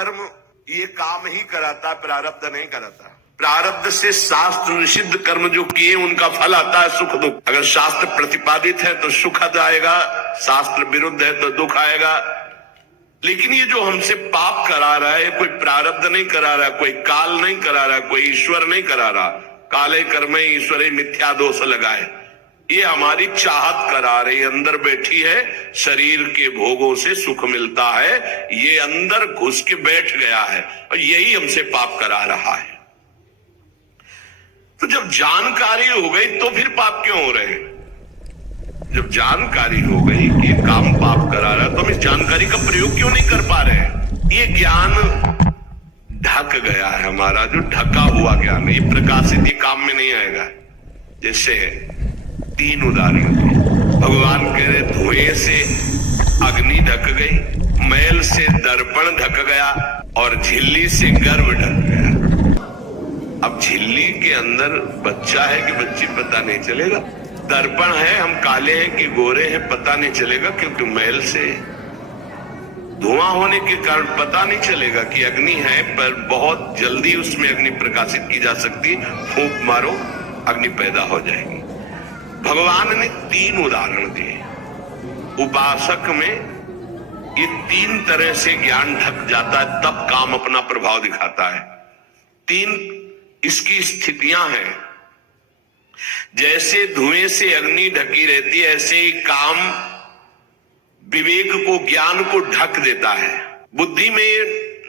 कर्म ये काम ही कराता, प्रारब्ध नहीं कराता। प्रारब्ध से शास्त्र निषिद्ध कर्म जो किए उनका फल आता है सुख दुख। अगर शास्त्र प्रतिपादित है तो सुखद आएगा, शास्त्र विरुद्ध है तो दुख आएगा। लेकिन ये जो हमसे पाप करा रहा है, कोई प्रारब्ध नहीं करा रहा, कोई काल नहीं करा रहा, कोई ईश्वर नहीं करा रहा। काले कर्मे ईश्वरे मिथ्या दोष लगाए, ये हमारी चाहत करा रही, अंदर बैठी है, शरीर के भोगों से सुख मिलता है, ये अंदर घुस के बैठ गया है और यही हमसे पाप करा रहा है। तो जब जानकारी हो गई तो फिर पाप क्यों हो रहे हैं? जब जानकारी हो गई कि ये काम पाप करा रहा है तो हम इस जानकारी का प्रयोग क्यों नहीं कर पा रहे हैं? ये ज्ञान ढक गया है हमारा, जो ढका हुआ ज्ञान है, ये प्रकाशित ये काम में नहीं आएगा। जैसे 3 उदाहरण थे। भगवान कह रहे धुएं से अग्नि ढक गई, मैल से दर्पण ढक गया और झिल्ली से गर्भ ढक गया। अब झिल्ली के अंदर बच्चा है कि बच्ची पता नहीं चलेगा, दर्पण है हम काले हैं कि गोरे हैं पता नहीं चलेगा, क्योंकि मैल से धुआं होने के कारण पता नहीं चलेगा कि अग्नि है, पर बहुत जल्दी उसमें अग्नि प्रकाशित की जा सकती, फूंक मारो अग्नि पैदा हो जाएगी। भगवान ने 3 उदाहरण दिए। उपासक में ये 3 तरह से ज्ञान ढक जाता है, तब काम अपना प्रभाव दिखाता है। 3 इसकी स्थितियां हैं। जैसे धुएं से अग्नि ढकी रहती है, ऐसे ही काम विवेक को, ज्ञान को ढक देता है। बुद्धि में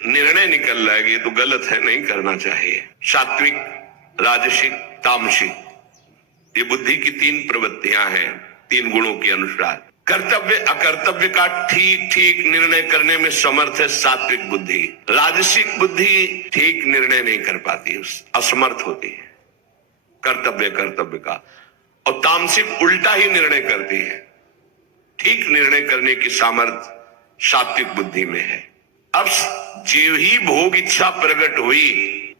निर्णय निकल रहा है कि ये तो गलत है, नहीं करना चाहिए। सात्विक, राजसिक, तामसिक, ये बुद्धि की 3 प्रवृत्तियां हैं, 3 गुणों के अनुसार। कर्तव्य अकर्तव्य का ठीक ठीक निर्णय करने में समर्थ है सात्विक बुद्धि। राजसिक बुद्धि ठीक निर्णय नहीं कर पाती, असमर्थ होती है कर्तव्य कर्तव्य का। और तामसिक उल्टा ही निर्णय करती है, ठीक निर्णय करने की सामर्थ्य सात्विक बुद्धि में है। अब जो ही भोग इच्छा प्रकट हुई,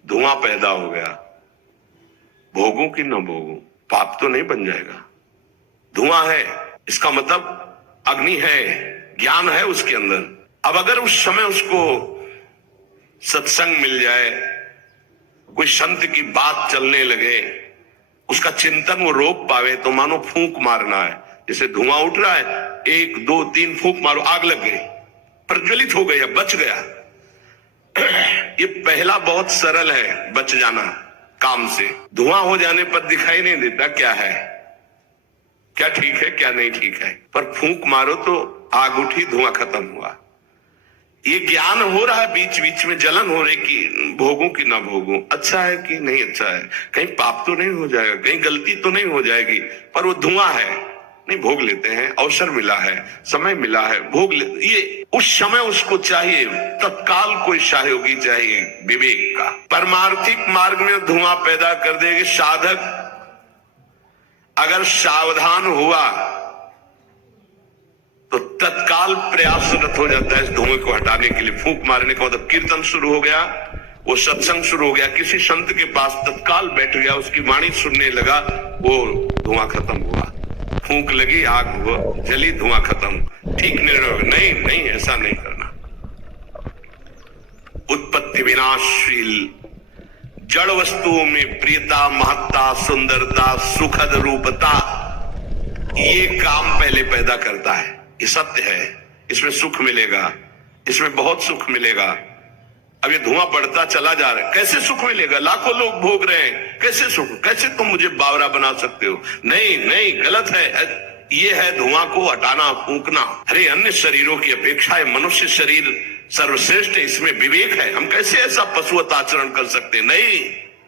धुआं पैदा हो गया। भोगों की न भोगों, पाप तो नहीं बन जाएगा। धुआं है, इसका मतलब अग्नि है, ज्ञान है उसके अंदर। अब अगर उस समय उसको सत्संग मिल जाए, कोई संत की बात चलने लगे, उसका चिंतन वो रोक पावे, तो मानो फूंक मारना है। जैसे धुआं उठ रहा है, 1 2 3 फूंक मारो, आग लग गई, प्रज्वलित हो गया, बच गया। ये पहला बहुत सरल है, बच जाना काम से। धुआं हो जाने पर दिखाई नहीं देता क्या है, क्या ठीक है क्या नहीं ठीक है, पर फूंक मारो तो आग उठी, धुआं खत्म हुआ। ये ज्ञान हो रहा है, बीच बीच में जलन हो रही कि भोगों की ना भोगों, अच्छा है कि नहीं अच्छा है, कहीं पाप तो नहीं हो जाएगा, कहीं गलती तो नहीं हो जाएगी, पर वो धुआं है, नहीं भोग लेते हैं, अवसर मिला है, समय मिला है, भोग ले। ये उस समय उसको चाहिए, तत्काल कोई सहयोगी चाहिए विवेक का। परमार्थिक मार्ग में धुआं पैदा कर देगी। साधक अगर सावधान हुआ तो तत्काल प्रयासरत हो जाता है इस धुएं को हटाने के लिए। फूंक मारने का मतलब कीर्तन शुरू हो गया, वो सत्संग शुरू हो गया, किसी संत के पास तत्काल बैठ गया, उसकी वाणी सुनने लगा, वो धुआं खत्म हुआ। फूंक लगी, आग जली, धुआं खत्म। ठीक निर्णय नहीं, नहीं ऐसा नहीं करना। उत्पत्ति विनाशशील जड़ वस्तुओं में प्रियता, महत्ता, सुंदरता, सुखद रूपता, ये काम पहले पैदा करता है। ये सत्य है, इसमें सुख मिलेगा, इसमें बहुत सुख मिलेगा। अब ये धुआं बढ़ता चला जा रहा है, कैसे सुख मिलेगा? लाखों लोग भोग रहे हैं, कैसे सुख? कैसे तुम मुझे बावरा बना सकते हो? नहीं नहीं, गलत है। ये है धुआं को हटाना, फूंकना। अरे अन्य शरीरों की अपेक्षा है मनुष्य शरीर सर्वश्रेष्ठ है, इसमें विवेक है। हम कैसे ऐसा पशुवत आचरण कर सकते? नहीं,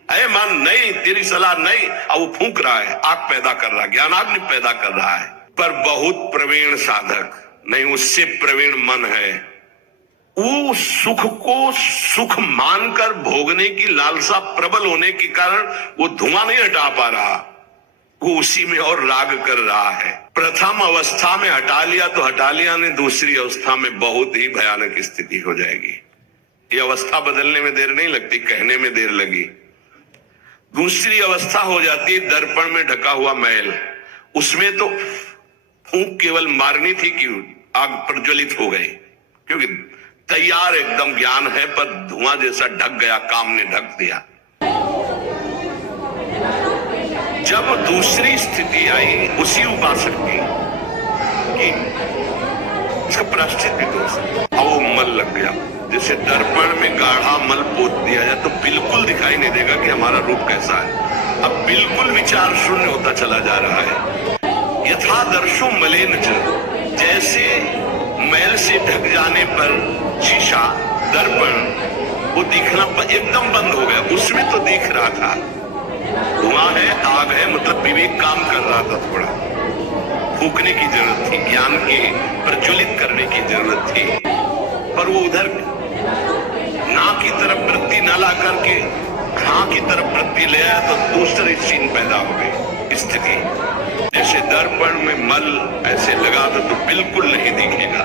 अरे मन नहीं, तेरी सलाह नहीं। अब वो फूंक रहा है, आग पैदा कर रहा है, ज्ञानाग्नि पैदा कर रहा है। पर बहुत प्रवीण साधक नहीं, उससे प्रवीण मन है, वो सुख को सुख मानकर भोगने की लालसा प्रबल होने के कारण वो धुआं नहीं हटा पा रहा, वो उसी में और राग कर रहा है। प्रथम अवस्था में हटा लिया तो हटा लिया, नहीं दूसरी अवस्था में बहुत ही भयानक स्थिति हो जाएगी। ये अवस्था बदलने में देर नहीं लगती, कहने में देर लगी। दूसरी अवस्था हो जाती है दर्पण में ढका हुआ मैल। उसमें तो फूंक केवल मारनी थी कि आग प्रज्वलित हो गई, क्योंकि तैयार एकदम ज्ञान है, पर धुआं जैसा ढक गया, काम ने ढक दिया। जब दूसरी स्थिति आई उसी उपासक की कि इसका प्रायश्चित भी तो और वो मल लग गया। जैसे दर्पण में गाढ़ा मल पोत दिया जाए तो बिल्कुल दिखाई नहीं देगा कि हमारा रूप कैसा है। अब बिल्कुल विचार शून्य होता चला जा रहा है। यथा दर्शो मलेन च, जैसे मैल से ढक जाने पर शीशा दर्पण वो दिखना एकदम बंद हो गया, उसमें तो दिख रहा था, धुआं है, आग है, मतलब विवेक काम कर रहा था, थोड़ा फूकने की जरूरत थी, ज्ञान के प्रज्वलित करने की जरूरत थी, पर वो उधर ना की तरफ वृत्ति न ला करके हाँ की तरफ वृत्ति ले आया तो दूसरी सीन पैदा हो गई स्थिति। जैसे दर्पण में मल ऐसे लगा तो बिल्कुल नहीं दिखेगा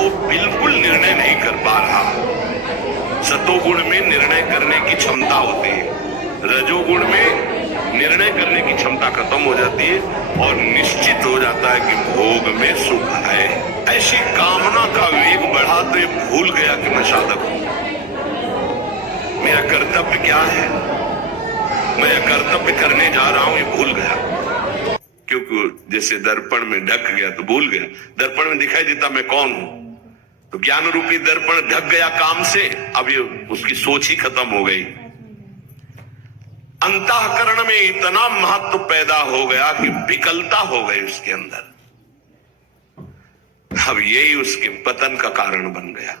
और बिल्कुल निर्णय नहीं कर पा रहा। सतोगुण में निर्णय करने की क्षमता होती है, रजोगुण में निर्णय करने की क्षमता खत्म हो जाती है और निश्चित हो जाता है कि भोग में सुख है। ऐसी कामना का वेग बढ़ा तो ये भूल गया कि मैं साधक हूं, मेरा कर्तव्य क्या है, मैं यह कर्तव्य करने जा रहा हूं, ये भूल गया। क्योंकि जैसे दर्पण में ढक गया तो भूल गया, दर्पण में दिखाई देता मैं कौन हूं, तो ज्ञान रूपी दर्पण ढक गया काम से, अब ये उसकी सोच ही खत्म हो गई। अंतःकरण में इतना महत्व पैदा हो गया कि विकलता हो गई उसके अंदर। अब यही उसके पतन का कारण बन गया।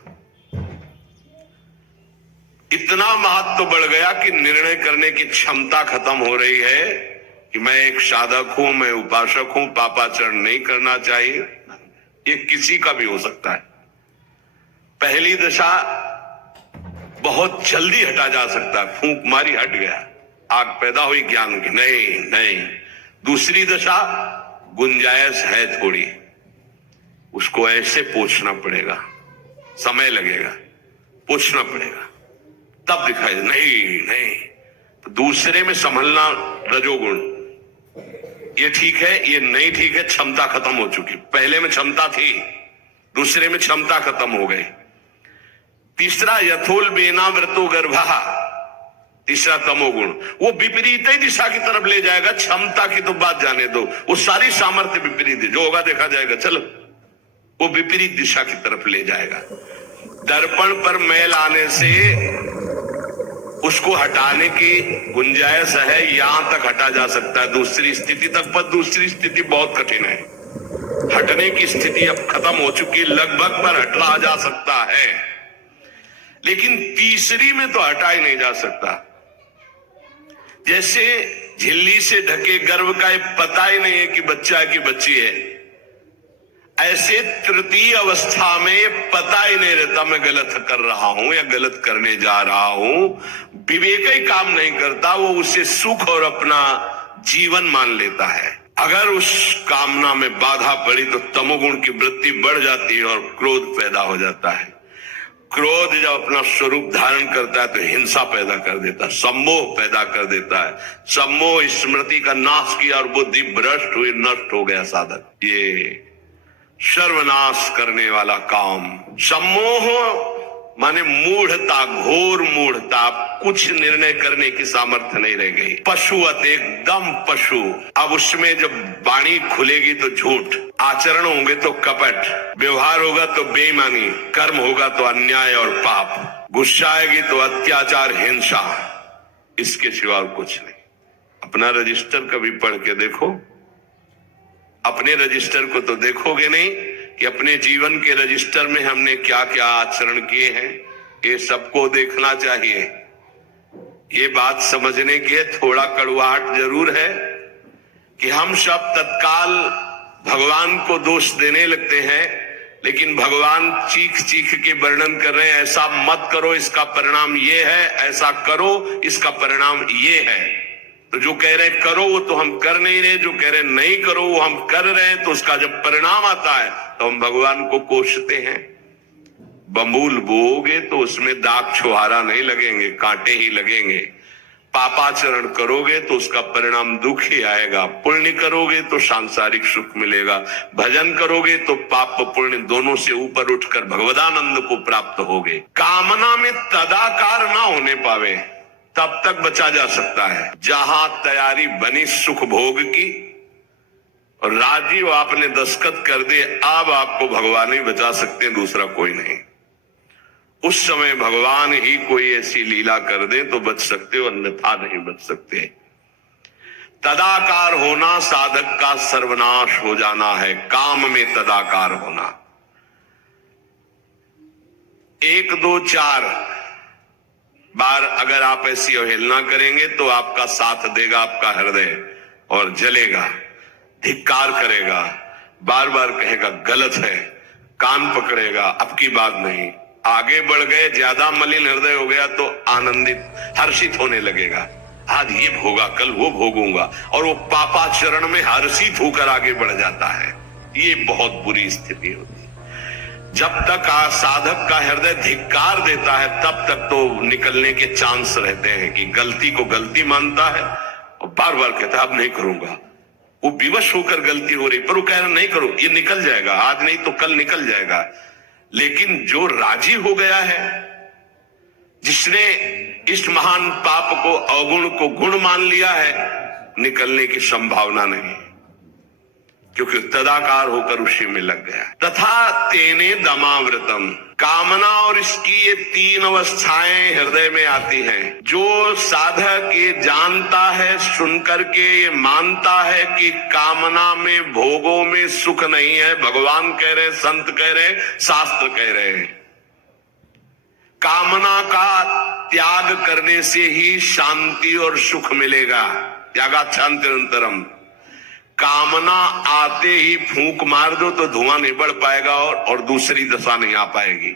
इतना महत्व बढ़ गया कि निर्णय करने की क्षमता खत्म हो रही है कि मैं एक साधक हूं, मैं उपासक हूं, पापाचरण नहीं करना चाहिए। ये किसी का भी हो सकता है। पहली दशा बहुत जल्दी हटा जा सकता है, फूंक मारी हट गया, आग पैदा हुई ज्ञान की, नहीं नहीं। दूसरी दशा गुंजाइश है थोड़ी, उसको ऐसे पोछना पड़ेगा, समय लगेगा, पोछना पड़ेगा, तब दिखाई दे, नहीं नहीं। तो दूसरे में संभलना रजोगुण, ये ठीक है, ये नहीं ठीक है, क्षमता खत्म हो चुकी। पहले में क्षमता थी, दूसरे में क्षमता खत्म हो गई। तीसरा यथोल बेना व्रतो गर्भा, तीसरा तमोगुण, वो विपरीत ही दिशा की तरफ ले जाएगा। क्षमता की तो बात जाने दो, वो सारी सामर्थ्य विपरीत है, जो होगा देखा जाएगा, चलो वो विपरीत दिशा की तरफ ले जाएगा। दर्पण पर मैल आने से उसको हटाने की गुंजाइश है, यहां तक हटा जा सकता है, दूसरी स्थिति तक, पर दूसरी स्थिति बहुत कठिन है। हटने की स्थिति अब खत्म हो चुकी, लगभग पर हटा जा सकता है, लेकिन तीसरी में तो हटा ही नहीं जा सकता। जैसे झिल्ली से ढके गर्भ का ये पता ही नहीं है कि बच्चा है कि बच्ची है, ऐसे तृतीय अवस्था में ये पता ही नहीं रहता मैं गलत कर रहा हूं या गलत करने जा रहा हूं। विवेक ही काम नहीं करता, वो उसे सुख और अपना जीवन मान लेता है। अगर उस कामना में बाधा पड़ी तो तमोगुण की वृत्ति बढ़ जाती है और क्रोध पैदा हो जाता है। क्रोध जब अपना स्वरूप धारण करता है तो हिंसा पैदा कर देता है, सम्मोह पैदा कर देता है। सम्मोह स्मृति का नाश किया और बुद्धि भ्रष्ट हुई, नष्ट हो गया साधक। ये सर्वनाश करने वाला काम। सम्मोह माने मूढ़ता, घोर मूढ़ता, कुछ निर्णय करने की सामर्थ्य नहीं रह गई। पशुवत, एकदम पशु। अब उसमें जब वाणी खुलेगी तो झूठ, आचरण होंगे तो कपट, व्यवहार होगा तो बेईमानी, कर्म होगा तो अन्याय और पाप, गुस्सा आएगी तो अत्याचार, हिंसा, इसके सिवा और कुछ नहीं। अपना रजिस्टर कभी पढ़ के देखो, अपने रजिस्टर को तो देखोगे नहीं कि अपने जीवन के रजिस्टर में हमने क्या क्या आचरण किए हैं, ये सबको देखना चाहिए। ये बात समझने की थोड़ा कड़वाहट जरूर है कि हम सब तत्काल भगवान को दोष देने लगते हैं, लेकिन भगवान चीख चीख के वर्णन कर रहे हैं, ऐसा मत करो इसका परिणाम ये है, ऐसा करो इसका परिणाम ये है। तो जो कह रहे करो वो तो हम कर नहीं रहे, जो कह रहे नहीं करो वो हम कर रहे हैं, तो उसका जब परिणाम आता है तो हम भगवान को कोसते हैं। बम्बूल बोओगे तो उसमें दाग छुहारा नहीं लगेंगे, कांटे ही लगेंगे। पापाचरण करोगे तो उसका परिणाम दुख ही आएगा, पुण्य करोगे तो सांसारिक सुख मिलेगा, भजन करोगे तो पाप पुण्य दोनों से ऊपर उठकर भगवदानंद को प्राप्त होगे। कामना में तदाकार ना होने पावे तब तक बचा जा सकता है। जहां तैयारी बनी सुख भोग की और राजीव आपने दस्तखत कर दे, अब आपको भगवान ही बचा सकते हैं, दूसरा कोई नहीं। उस समय भगवान ही कोई ऐसी लीला कर दे तो बच सकते हो, अन्यथा नहीं बच सकते। तदाकार होना साधक का सर्वनाश हो जाना है। काम में तदाकार होना। 1 2 4 बार अगर आप ऐसी अवहेलना करेंगे तो आपका साथ देगा आपका हृदय और जलेगा, धिक्कार करेगा, बार बार कहेगा गलत है, कान पकड़ेगा, अब की बात नहीं। आगे बढ़ गए, ज्यादा मलिन हृदय हो गया तो आनंदित हर्षित होने लगेगा, आज ये भोगा कल वो भोगूंगा, और वो पापाचरण में हर्षित होकर आगे बढ़ जाता है। ये बहुत बुरी स्थिति होती है। जब तक साधक का हृदय धिक्कार देता है तब तक तो निकलने के चांस रहते हैं कि गलती को गलती मानता है और बार बार कहता है अब नहीं करूंगा। वो विवश होकर गलती हो रही पर वो कह रहा नहीं करो, ये निकल जाएगा, आज नहीं तो कल निकल जाएगा। लेकिन जो राजी हो गया है, जिसने इस महान पाप को अवगुण को गुण मान लिया है, निकलने की संभावना नहीं, क्योंकि तदाकार होकर उसी में लग गया। तथा तेने दमावृतम, कामना और इसकी ये 3 अवस्थाएं हृदय में आती हैं। जो साधक ये जानता है, सुनकर के ये मानता है कि कामना में भोगों में सुख नहीं है, भगवान कह रहे, संत कह रहे, शास्त्र कह रहे हैं, कामना का त्याग करने से ही शांति और सुख मिलेगा। त्यागात् शान्तिरन्तरम्। कामना आते ही फूंक मार दो तो धुआं नहीं बढ़ पाएगा और दूसरी दशा नहीं आ पाएगी,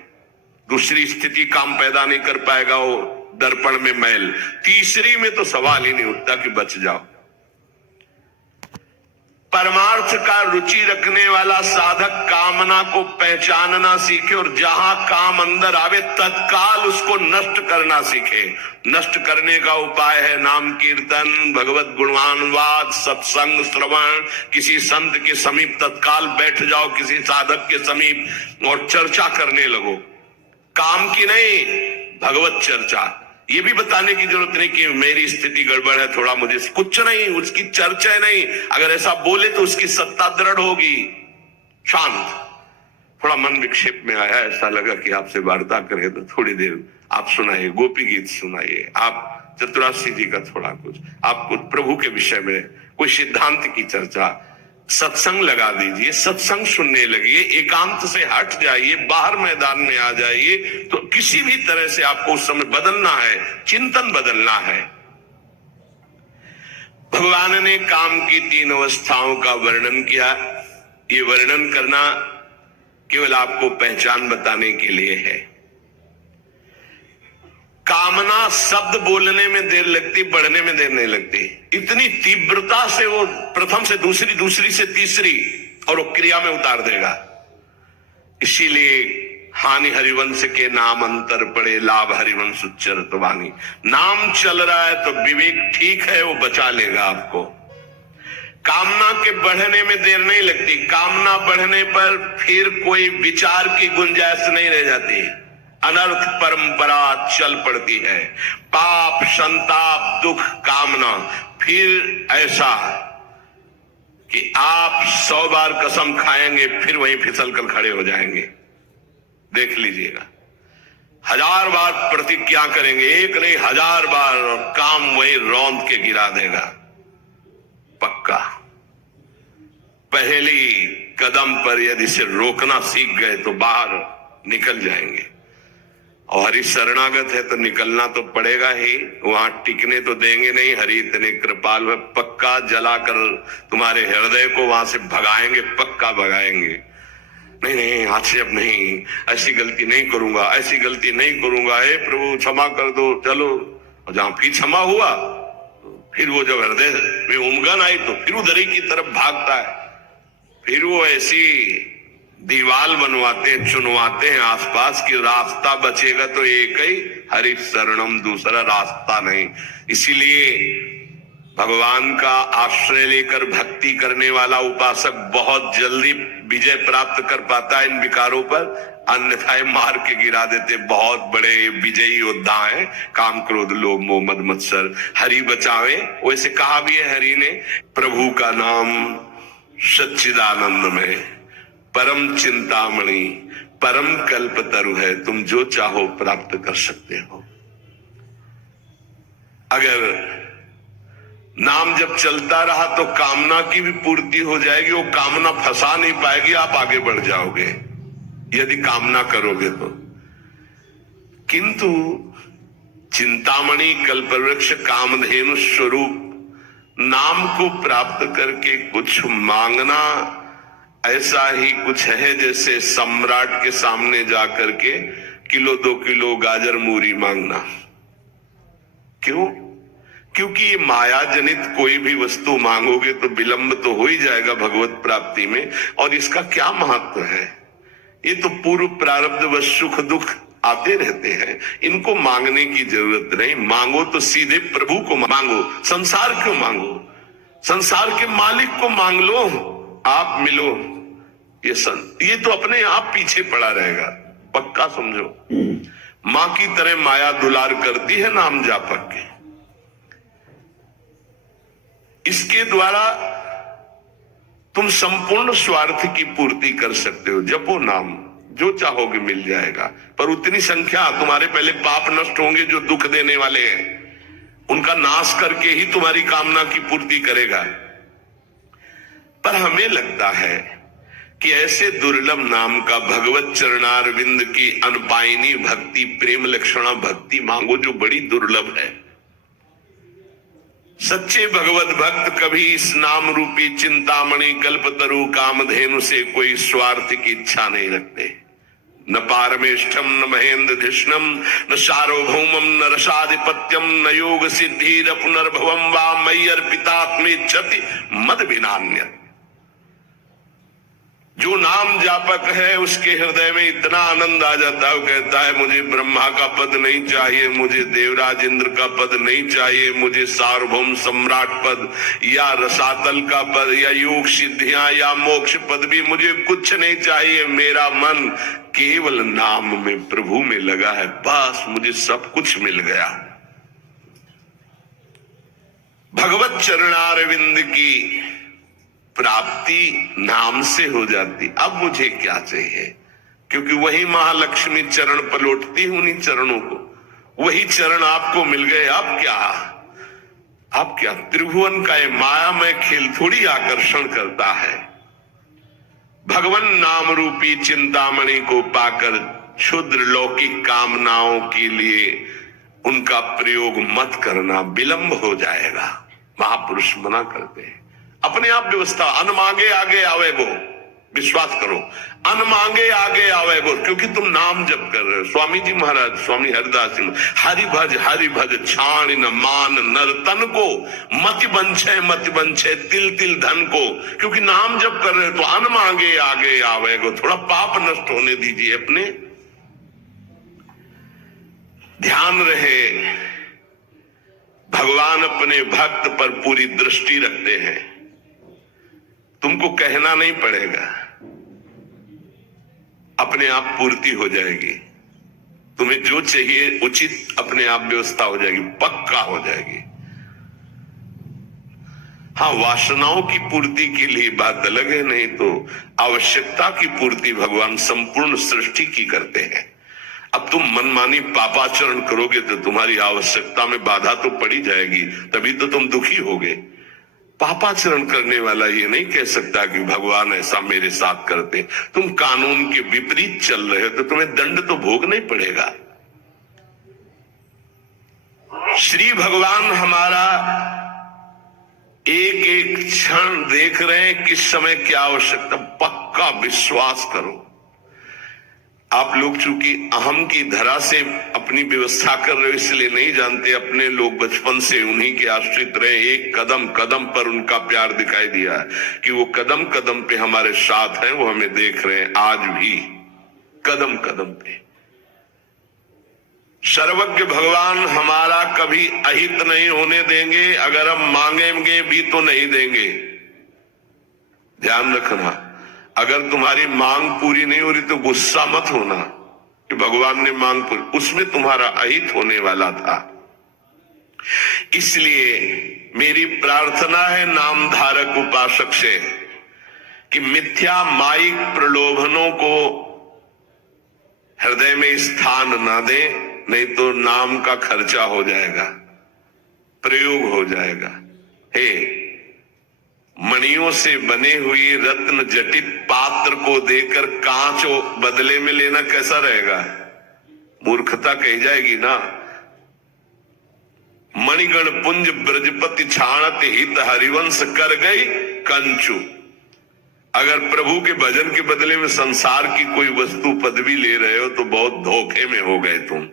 दूसरी स्थिति काम पैदा नहीं कर पाएगा, वो दर्पण में मैल। तीसरी में तो सवाल ही नहीं उठता कि बच जाओ। परमार्थ का रुचि रखने वाला साधक कामना को पहचानना सीखे और जहां काम अंदर आवे तत्काल उसको नष्ट करना सीखे। नष्ट करने का उपाय है नाम कीर्तन, भगवत गुणवानवाद, सत्संग, श्रवण। किसी संत के समीप तत्काल बैठ जाओ, किसी साधक के समीप, और चर्चा करने लगो। काम की नहीं, भगवत चर्चा। ये भी बताने की जरूरत नहीं कि मेरी स्थिति गड़बड़ है, थोड़ा मुझे, कुछ नहीं, उसकी चर्चा नहीं। अगर ऐसा बोले तो उसकी सत्ता दृढ़ होगी। शांत, थोड़ा मन विक्षेप में आया, ऐसा लगा कि आपसे वार्ता करें तो थोड़ी देर आप सुनाइए, गोपी गीत सुनाइए, आप चतुरासी जी का थोड़ा कुछ, आप कुछ प्रभु के विषय में कोई सिद्धांत की चर्चा, सत्संग लगा दीजिए, सत्संग सुनने लगिए, एकांत से हट जाइए, बाहर मैदान में आ जाइए। तो किसी भी तरह से आपको उस समय बदलना है, चिंतन बदलना है। भगवान ने काम की 3 अवस्थाओं का वर्णन किया। ये वर्णन करना केवल आपको पहचान बताने के लिए है। कामना शब्द बोलने में देर लगती, बढ़ने में देर नहीं लगती। इतनी तीव्रता से वो प्रथम से दूसरी, दूसरी से तीसरी, और वो क्रिया में उतार देगा। इसीलिए हानि हरिवंश के नाम अंतर पड़े, लाभ हरिवंश उच्चरत वाणी। नाम चल रहा है तो विवेक ठीक है, वो बचा लेगा आपको। कामना के बढ़ने में देर नहीं लगती। कामना बढ़ने पर फिर कोई विचार की गुंजाइश नहीं रह जाती। अनर्थ परंपरा चल पड़ती है। पाप, संताप, दुख, कामना। फिर ऐसा कि आप 100 बार कसम खाएंगे फिर वहीं फिसल कर खड़े हो जाएंगे। देख लीजिएगा, 1000 बार प्रतिज्ञा करेंगे, एक नहीं 1000 बार, और काम वही रौंद के गिरा देगा। पक्का। पहली कदम पर यदि से रोकना सीख गए तो बाहर निकल जाएंगे। और हरि शरणागत है तो निकलना तो पड़ेगा ही, वहां टिकने तो देंगे नहीं। हरि इतने कृपाल है, पक्का जलाकर तुम्हारे हृदय को वहां से भगाएंगे, पक्का भगाएंगे। नहीं नहीं, आज से अब नहीं, ऐसी गलती नहीं करूंगा, ऐसी गलती नहीं करूंगा, हे प्रभु क्षमा कर दो, चलो। और जहां फिर क्षमा हुआ फिर वो जब हृदय में उमगन आई तो फिर उधर ही की तरफ भागता है। फिर वो ऐसी दीवाल बनवाते हैं, चुनवाते हैं आसपास की, रास्ता बचेगा तो एक ही हरि शरणम, दूसरा रास्ता नहीं। इसीलिए भगवान का आश्रय लेकर भक्ति करने वाला उपासक बहुत जल्दी विजय प्राप्त कर पाता है इन विकारों पर, अन्यथा मार के गिरा देते। बहुत बड़े विजयी योद्धा हैं, काम क्रोध लोभ मोह मद मत्सर, हरि बचावे। वैसे कहा भी है हरि ने, प्रभु का नाम सच्चिदानंद में परम चिंतामणि परम कल्पतरु है, तुम जो चाहो प्राप्त कर सकते हो। अगर नाम जब चलता रहा तो कामना की भी पूर्ति हो जाएगी, वो कामना फंसा नहीं पाएगी, आप आगे बढ़ जाओगे यदि कामना करोगे तो। किंतु चिंतामणि कल्पवृक्ष कामधेनु स्वरूप नाम को प्राप्त करके कुछ मांगना ऐसा ही कुछ है जैसे सम्राट के सामने जाकर के किलो 2 किलो गाजर मूरी मांगना। क्यों? क्योंकि ये माया जनित कोई भी वस्तु मांगोगे तो विलंब तो हो ही जाएगा भगवत प्राप्ति में, और इसका क्या महत्व है? ये तो पूर्व प्रारब्ध व सुख दुख आते रहते हैं, इनको मांगने की जरूरत नहीं। मांगो तो सीधे प्रभु को मांगो, संसार क्यों मांगो? संसार के मालिक को मांग लो, आप मिलो। ये तो अपने आप पीछे पड़ा रहेगा, पक्का समझो। मां की तरह माया दुलार करती है नाम जापक के। इसके द्वारा तुम संपूर्ण स्वार्थ की पूर्ति कर सकते हो। जपो नाम, जो चाहोगे मिल जाएगा, पर उतनी संख्या तुम्हारे पहले पाप नष्ट होंगे जो दुख देने वाले हैं, उनका नाश करके ही तुम्हारी कामना की पूर्ति करेगा। पर हमें लगता है कि ऐसे दुर्लभ नाम का भगवत चरणारविंद की अनपायनी भक्ति, प्रेम लक्षणा भक्ति मांगो जो बड़ी दुर्लभ है। सच्चे भगवत भक्त कभी इस नाम रूपी चिंतामणि कल्पतरु कामधेनु से कोई स्वार्थ की इच्छा नहीं रखते। न पारमेष्ठम न महेंद्र धिष्णम न सार्वभौमम न रसाधिपत्यम न योग सिद्धि न पुनर्भवम वा मयि अर्पितात्मेच्छति मद विनान्य। जो नाम जापक है उसके हृदय में इतना आनंद आ जाता है, वो कहता है मुझे ब्रह्मा का पद नहीं चाहिए, मुझे देवराज इंद्र का पद नहीं चाहिए, मुझे सार्वभौम सम्राट पद या रसातल का पद या योग सिद्धियां या मोक्ष पद भी मुझे कुछ नहीं चाहिए। मेरा मन केवल नाम में प्रभु में लगा है, बस मुझे सब कुछ मिल गया। भगवत चरणारविंद की प्राप्ति नाम से हो जाती। अब मुझे क्या चाहिए? क्योंकि वही महालक्ष्मी चरण पलटती हूं उन्हीं चरणों को, वही चरण आपको मिल गए। अब क्या त्रिभुवन का ये मायामय खेल थोड़ी आकर्षण करता है। भगवान नाम रूपी चिंतामणि को पाकर क्षुद्र लौकिक कामनाओं के लिए उनका प्रयोग मत करना, विलंब हो जाएगा। महापुरुष मना करते हैं। अपने आप व्यवस्था, अन मांगे आगे आवेगो, विश्वास करो, अन मांगे आगे आवेगो, क्योंकि तुम नाम जप कर रहे हो। स्वामी जी महाराज, स्वामी हरिदास जी, हरि भज छाण न मान नर तन को, मति बंछे तिल तिल धन को। क्योंकि नाम जप कर रहे हो तो अन मांगे आगे आवेगो। थोड़ा पाप नष्ट होने दीजिए अपने। ध्यान रहे, भगवान अपने भक्त पर पूरी दृष्टि रखते हैं। तुमको कहना नहीं पड़ेगा, अपने आप पूर्ति हो जाएगी। तुम्हें जो चाहिए उचित अपने आप व्यवस्था हो जाएगी, पक्का हो जाएगी। हाँ, वासनाओं की पूर्ति के लिए बात अलग है, नहीं तो आवश्यकता की पूर्ति भगवान संपूर्ण सृष्टि की करते हैं। अब तुम मनमानी पापाचरण करोगे तो तुम्हारी आवश्यकता में बाधा तो पड़ी जाएगी, तभी तो तुम दुखी होगे। पापाचरण करने वाला ये नहीं कह सकता कि भगवान ऐसा मेरे साथ करते। तुम कानून के विपरीत चल रहे हो तो तुम्हें दंड तो भोगना ही पड़ेगा। श्री भगवान हमारा एक एक क्षण देख रहे हैं, किस समय क्या आवश्यकता। पक्का विश्वास करो, आप लोग चूंकि अहम की धरा से अपनी व्यवस्था कर रहे हो इसलिए नहीं जानते, अपने लोग बचपन से उन्हीं के आश्रित रहे, एक कदम कदम पर उनका प्यार दिखाई दिया है कि वो कदम कदम पे हमारे साथ हैं, वो हमें देख रहे हैं आज भी कदम कदम पे। सर्वज्ञ भगवान हमारा कभी अहित नहीं होने देंगे, अगर हम मांगेंगे भी तो नहीं देंगे। ध्यान रखना, अगर तुम्हारी मांग पूरी नहीं हो रही तो गुस्सा मत होना कि भगवान ने मांग पूरी, उसमें तुम्हारा अहित होने वाला था। इसलिए मेरी प्रार्थना है नामधारक उपासक से कि मिथ्या माइक प्रलोभनों को हृदय में स्थान ना दे, नहीं तो नाम का खर्चा हो जाएगा, प्रयोग हो जाएगा। हे, मणियों से बने हुई रत्न जटित पात्र को देकर कांच बदले में लेना कैसा रहेगा? मूर्खता कही जाएगी ना। मणिगण पुंज ब्रजपति छाणत हित हरिवंश कर गई कंचु। अगर प्रभु के भजन के बदले में संसार की कोई वस्तु पदवी ले रहे हो तो बहुत धोखे में हो गए तुम।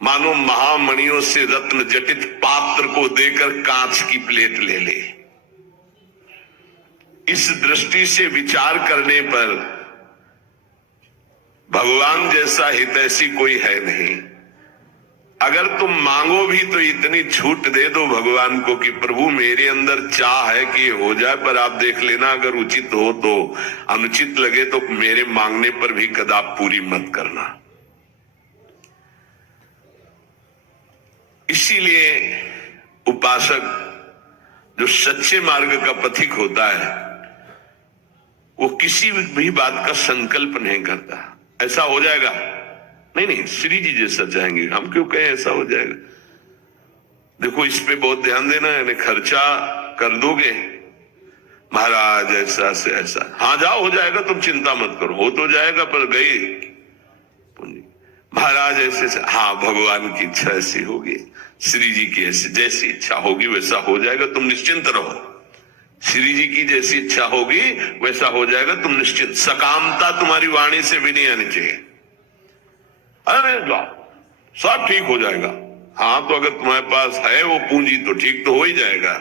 मानो महामणियों से रत्न जटित पात्र को देकर कांच की प्लेट ले ले। इस दृष्टि से विचार करने पर भगवान जैसा हितैषी कोई है नहीं। अगर तुम मांगो भी तो इतनी छूट दे दो भगवान को कि प्रभु मेरे अंदर चाह है कि ये हो जाए, पर आप देख लेना अगर उचित हो तो, अनुचित लगे तो मेरे मांगने पर भी कदाप पूरी मत करना। इसीलिए उपासक जो सच्चे मार्ग का पथिक होता है वो किसी भी बात का संकल्प नहीं करता ऐसा हो जाएगा, नहीं नहीं श्री जी जैसा चाहेंगे, हम क्यों कहें ऐसा हो जाएगा। देखो इस पे बहुत ध्यान देना है, खर्चा कर दोगे महाराज ऐसा से ऐसा, हाँ जाओ हो जाएगा, तुम चिंता मत करो, हो तो जाएगा, पर गई पूंजी महाराज ऐसे से, हाँ भगवान की इच्छा ऐसी होगी, श्री जी की ऐसी जैसी इच्छा होगी वैसा हो जाएगा, तुम निश्चिंत रहो। श्री जी की जैसी इच्छा होगी वैसा हो जाएगा, तुम निश्चित। सकामता तुम्हारी वाणी से भी नहीं आनी चाहिए। अरे जाओ सब ठीक हो जाएगा, हाँ तो अगर तुम्हारे पास है वो पूंजी तो ठीक तो हो ही जाएगा।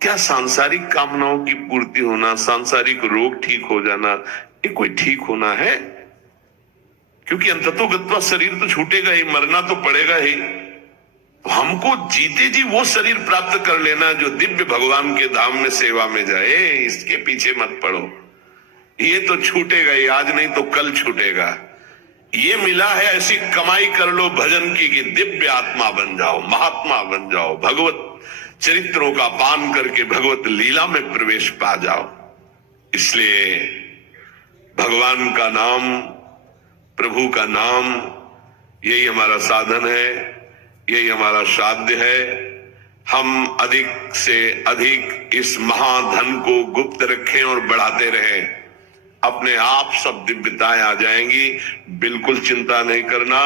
क्या सांसारिक कामनाओं की पूर्ति होना, सांसारिक रोग ठीक हो जाना, ये कोई ठीक होना है? क्योंकि अंततोगत्वा शरीर तो छूटेगा ही, मरना तो पड़ेगा ही। हमको जीते जी वो शरीर प्राप्त कर लेना जो दिव्य भगवान के धाम में सेवा में जाए, इसके पीछे मत पड़ो। ये तो छूटेगा ही, आज नहीं तो कल छूटेगा। ये मिला है ऐसी कमाई कर लो भजन की कि दिव्य आत्मा बन जाओ, महात्मा बन जाओ, भगवत चरित्रों का पान करके भगवत लीला में प्रवेश पा जाओ। इसलिए भगवान का नाम, प्रभु का नाम, यही हमारा साधन है, यही हमारा साध्य है। हम अधिक से अधिक इस महाधन को गुप्त रखें और बढ़ाते रहें, अपने आप सब दिव्यताएं आ जाएंगी। बिल्कुल चिंता नहीं करना,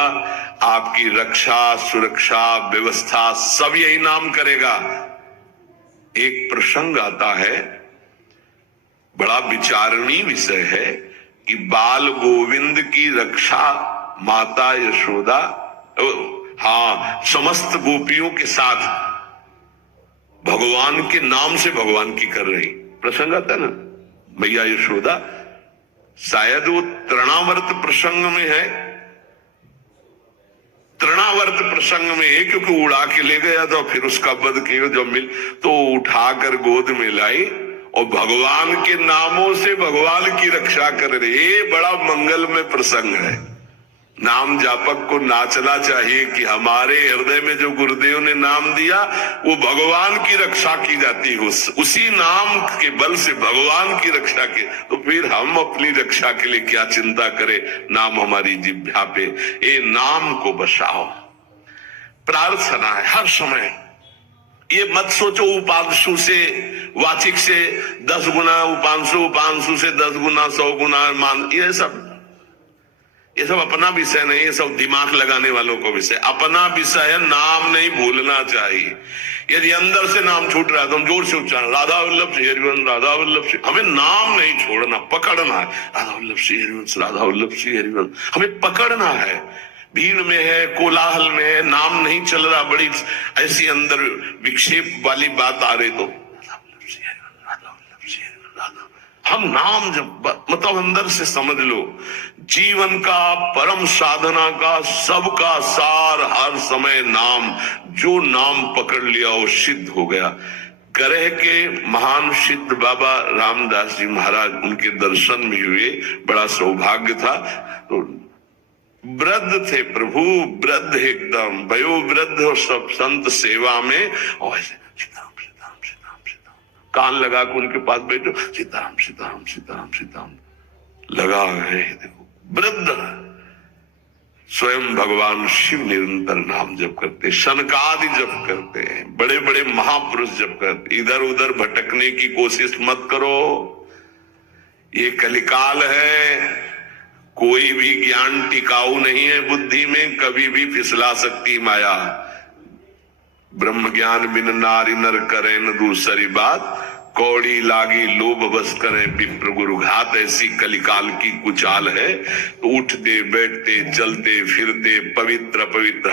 आपकी रक्षा सुरक्षा व्यवस्था सब यही नाम करेगा। एक प्रसंग आता है, बड़ा विचारणीय विषय है कि बाल गोविंद की रक्षा माता यशोदा, हाँ समस्त गोपियों के साथ भगवान के नाम से भगवान की कर रही। प्रसंग आता है ना, मैया यशोदा, शायद वो तृणावर्त प्रसंग में है, तृणावर्त प्रसंग में है, क्योंकि उड़ा के ले गया था, फिर उसका वध किया, जब मिल तो उठाकर गोद में लाई और भगवान के नामों से भगवान की रक्षा कर रही। ये बड़ा मंगलमय प्रसंग है। नाम जापक को नाचना चाहिए कि हमारे हृदय में जो गुरुदेव ने नाम दिया वो भगवान की रक्षा की जाती है, उसी नाम के बल से भगवान की रक्षा के। तो फिर हम अपनी रक्षा के लिए क्या चिंता करें, नाम हमारी जिह्वा पे, ये नाम को बसाओ। प्रार्थना है हर समय, ये मत सोचो उपांशु से वाचिक से 10 गुना, उपांशु से 10 गुना 100 गुना मान, ये सब ये सब अपना विषय नहीं, ये सब दिमाग लगाने वालों को विषय। अपना विषय है, नाम नहीं भूलना चाहिए। यदि अंदर से नाम छूट रहा है तो हम जोर से उच्चारण, राधा वल्लभ श्री हरिवंश, राधा वल्लभ श्री, हमें नाम नहीं छोड़ना, पकड़ना है। राधा वल्लभ श्री हरिवंश, राधा वल्लभ श्री हरिवंश, हमें पकड़ना है। भीड़ में है, कोलाहल में है, नाम नहीं चल रहा, बड़ी ऐसी अंदर विक्षेप वाली बात आ रही तो हम नाम जब मतलब अंदर से समझ लो, जीवन का परम साधना का सबका सार हर समय नाम, जो नाम पकड़ लिया वो सिद्ध हो गया। ग्रह के महान सिद्ध बाबा रामदास जी महाराज, उनके दर्शन भी हुए, बड़ा सौभाग्य था। तो वृद्ध थे प्रभु, वृद्ध एकदम वयोवृद्ध, और सब संत सेवा में, और ऐसे कान लगा के उनके पास बैठो, सीताराम सीताराम सीताराम सीताराम लगा है। देखो वृद्ध स्वयं भगवान शिव निरंतर नाम जप करते, शनकादि जप करते हैं, बड़े बड़े महापुरुष जप करते। इधर उधर भटकने की कोशिश मत करो, ये कलिकाल है। कोई भी ज्ञान टिकाऊ नहीं है बुद्धि में, कभी भी फिसला सकती माया। ब्रह्म ज्ञान बिन नारी नर करे न दूसरी बात, कौड़ी लागी लोभ बस करे विप्र गुरु घात। ऐसी कलिकाल की कुचाल है। तो उठते बैठते चलते फिरते पवित्र पवित्र